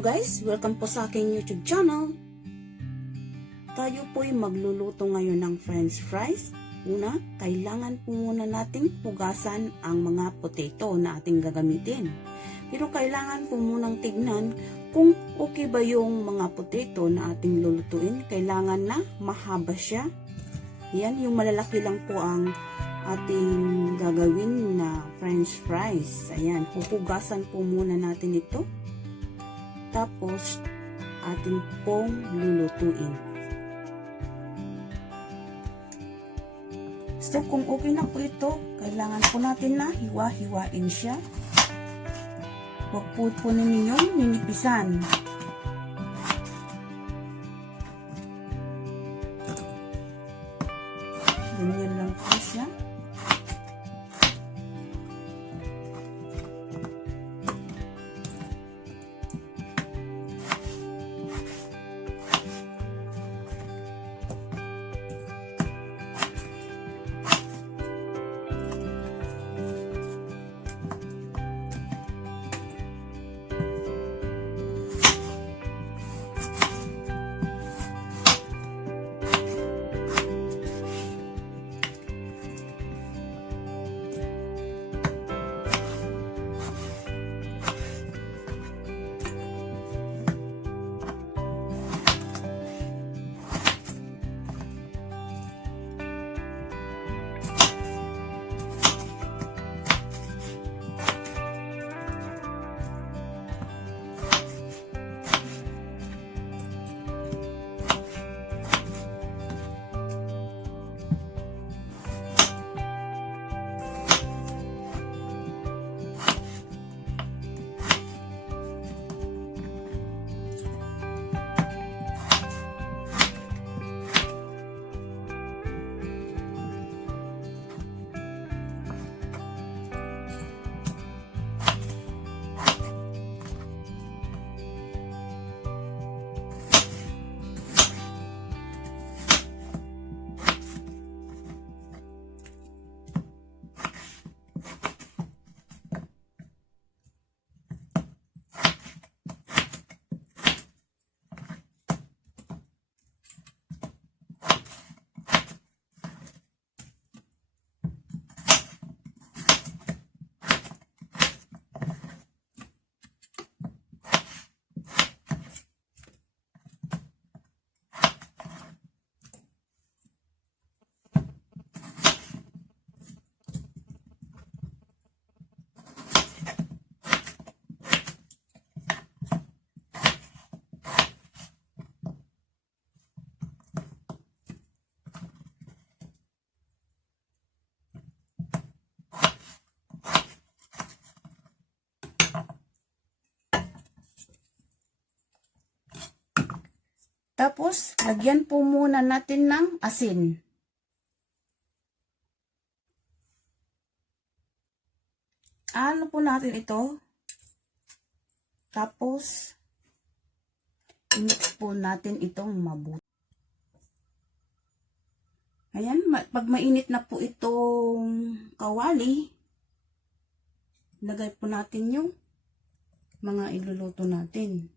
Hello guys! Welcome po sa aking YouTube channel. Tayo po'y magluluto ngayon ng french fries. Una, kailangan po muna nating hugasan ang mga potato na ating gagamitin. Pero kailangan po munang tignan kung okay ba yung mga potato na ating lulutuin. Kailangan na mahaba siya. Yan, yung malalaki lang po ang ating gagawin na french fries. Ayan, huhugasan po muna natin ito. Tapos, atin pong lulutuin. So, kung okay na po ito, kailangan po natin na hiwa-hiwain siya. Huwag po ninyong ninipisan. Ganyan lang po siya. Tapos, lagyan po muna natin ng asin. Ano po natin ito? Tapos, i-mix po natin itong mabuti. Ayan, pag mainit na po itong kawali, lagay po natin yung mga iluluto natin.